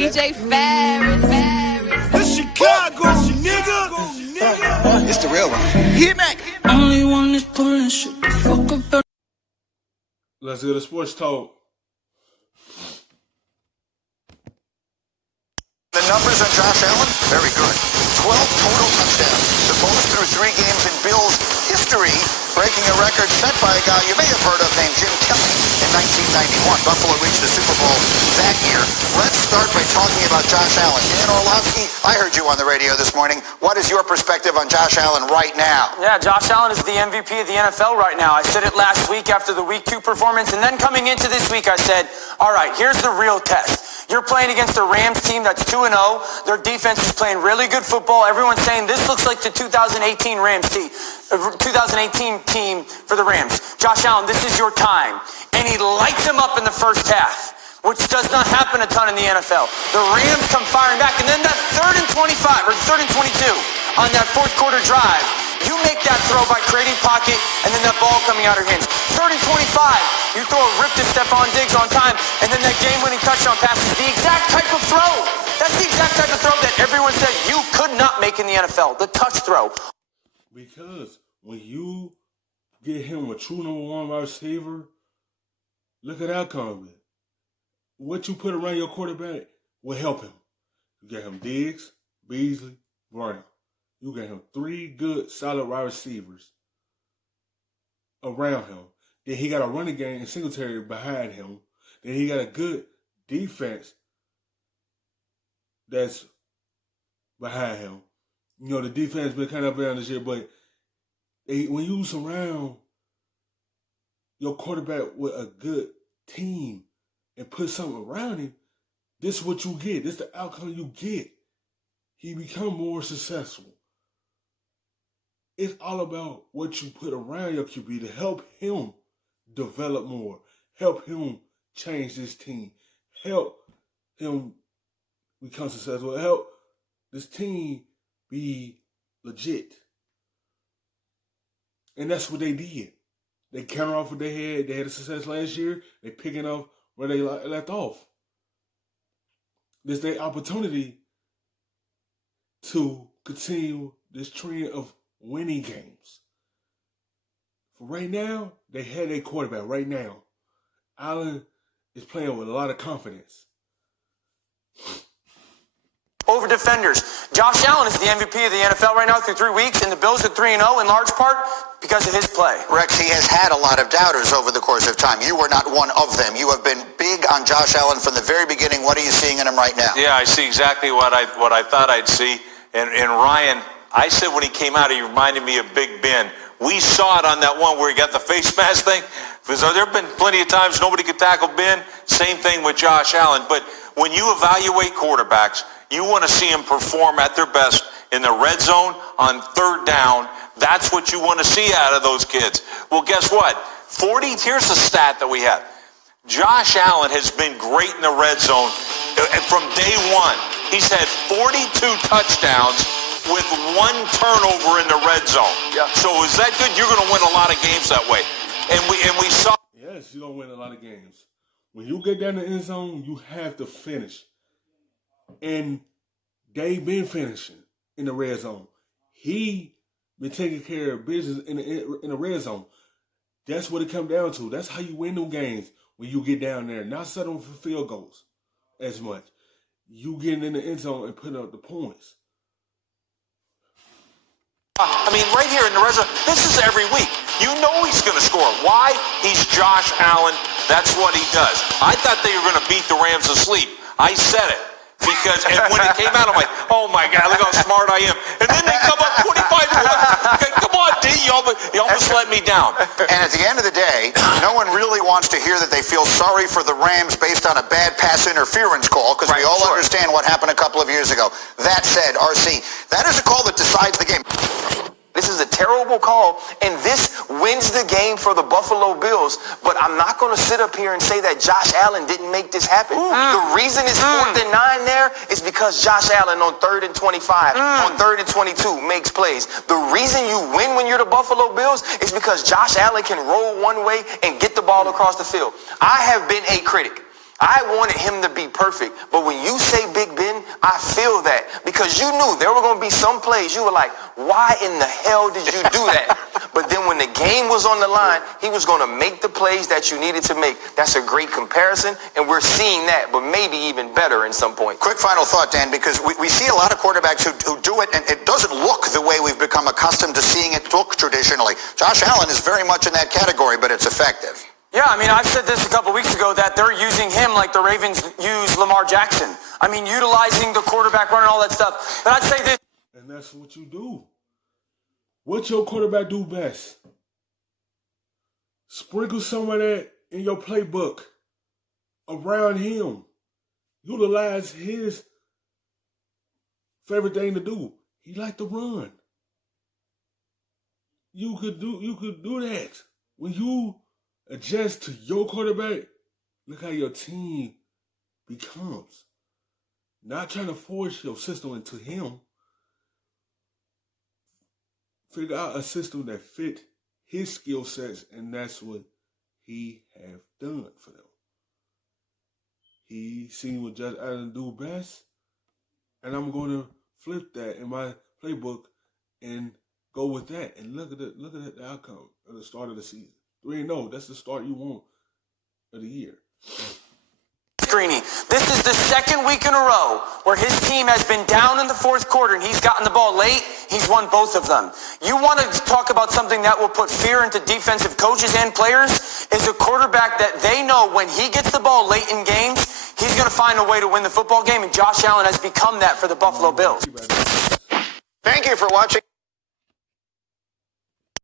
DJ Ferris. It's Chicago, nigga. It's the real one. Hit me. Only one is pulling shit the fuck up. Let's go to sports talk. The numbers on Josh Allen, very good. 12 total touchdowns. The most through 3 games in Bills history, breaking a record set by a guy you may have heard of named Jim Kelly in 1991. Buffalo reached the Super Bowl that year. Let's start by talking about Josh Allen. Dan Orlovsky, I heard you on the radio this morning. What is your perspective on Josh Allen right now? Yeah, Josh Allen is the MVP of the NFL right now. I said it last week after the Week 2 performance, and then coming into this week I said, all right, here's the real test. You're playing against a Rams team that's 2-0. Their defense is playing really good football. Everyone's saying this looks like the 2018 Rams team, 2018 team for the Rams. Josh Allen, this is your time. And he lights him up in the first half, which does not happen a ton in the NFL. The Rams come firing back, and then that 3rd and 25, or 3rd and 22 on that fourth quarter drive, you make that throw by creating pocket, and then that ball coming out of your hands. 3rd and 25, you throw a rip to Stephon Diggs on time, and then that game-winning touchdown pass is the exact type of throw. That's the exact type of throw that everyone said you could not make in the NFL, the touch throw. Because when you get him a true number 1 wide receiver, look at the outcome of it. What you put around your quarterback will help him. You got him Diggs, Beasley, Brown. You got him 3 good, solid wide receivers around him. Then he got a running game and Singletary behind him. Then he got a good defense that's behind him. You know, the defense has been kind of up and down this year, but when you surround your quarterback with a good team and put something around him, this is what you get. This is the outcome you get. He become more successful. It's all about what you put around your QB to help him develop more, help him change this team, help him become successful, help this team be legit. And that's what they did. They counted off what they had. They had a success last year. They picking up where they left off. This is their opportunity to continue this trend of winning games. For right now, they had a quarterback. Right now, Allen is playing with a lot of confidence. Over defenders. Josh Allen is the MVP of the NFL right now through 3 weeks, and the Bills are 3-0 in large part because of his play. Rex, he has had a lot of doubters over the course of time. You were not one of them. You have been big on Josh Allen from the very beginning. What are you seeing in him right now? Yeah, I see exactly what I thought I'd see. And Ryan, I said when he came out, he reminded me of Big Ben. We saw it on that one where he got the face mask thing. Because there have been plenty of times nobody could tackle Ben. Same thing with Josh Allen. But when you evaluate quarterbacks, you want to see them perform at their best in the red zone on 3rd down. That's what you want to see out of those kids. Well, guess what? Here's a stat that we have. Josh Allen has been great in the red zone from day one. He's had 42 touchdowns with 1 turnover in the red zone. Yeah. So is that good? You're going to win a lot of games that way. And we saw. Yes, you're going to win a lot of games. When you get down the end zone, you have to finish. And they've been finishing in the red zone. He been taking care of business in the red zone. That's what it comes down to. That's how you win them games when you get down there. Not settling for field goals as much. You getting in the end zone and putting up the points. I mean, right here in the red zone, this is every week. You know he's going to score. Why? He's Josh Allen. That's what he does. I thought they were going to beat the Rams asleep. I said it. Because and when it came out, I'm like, oh my God, look how smart I am. And then they come up 25 to 1. Okay, come on, D, you almost let me down. And at the end of the day, no one really wants to hear that they feel sorry for the Rams based on a bad pass interference call, because we all understand what happened a couple of years ago. That said, RC, that is a call that decides the game. This is a terrible call, and this wins the game for the Buffalo Bills. But I'm not going to sit up here and say that Josh Allen didn't make this happen. The reason it's 4th and 9 there is because Josh Allen on 3rd and 25, on 3rd and 22 makes plays. The reason you win when you're the Buffalo Bills is because Josh Allen can roll one way and get the ball across the field. I have been a critic I wanted him to be perfect. But when you say Big Ben, I feel that. Because you knew there were going to be some plays you were like, why in the hell did you do that? But then when the game was on the line, he was going to make the plays that you needed to make. That's a great comparison, and we're seeing that, but maybe even better in some point. Quick final thought, Dan, because we see a lot of quarterbacks who do it, and it doesn't look the way we've become accustomed to seeing it look traditionally. Josh Allen is very much in that category, but it's effective. Yeah, I mean, I've said this a couple weeks ago that they're using him like the Ravens use Lamar Jackson. I mean, utilizing the quarterback run and all that stuff. But I'd say this. And that's what you do. What your quarterback do best? Sprinkle some of that in your playbook around him. Utilize his favorite thing to do. He like to run. You could do that. When you adjust to your quarterback, look how your team becomes. Not trying to force your system into him. Figure out a system that fit his skill sets, and that's what he have done for them. He seen what Josh Allen do best, and I'm going to flip that in my playbook and go with that. And look at the outcome at the start of the season. 3-0. That's the start you want of the year. Greeny, this is the second week in a row where his team has been down in the fourth quarter and he's gotten the ball late. He's won both of them. You want to talk about something that will put fear into defensive coaches and players? Is a quarterback that they know when he gets the ball late in games, he's going to find a way to win the football game, and Josh Allen has become that for the Buffalo Bills. Thank you for watching.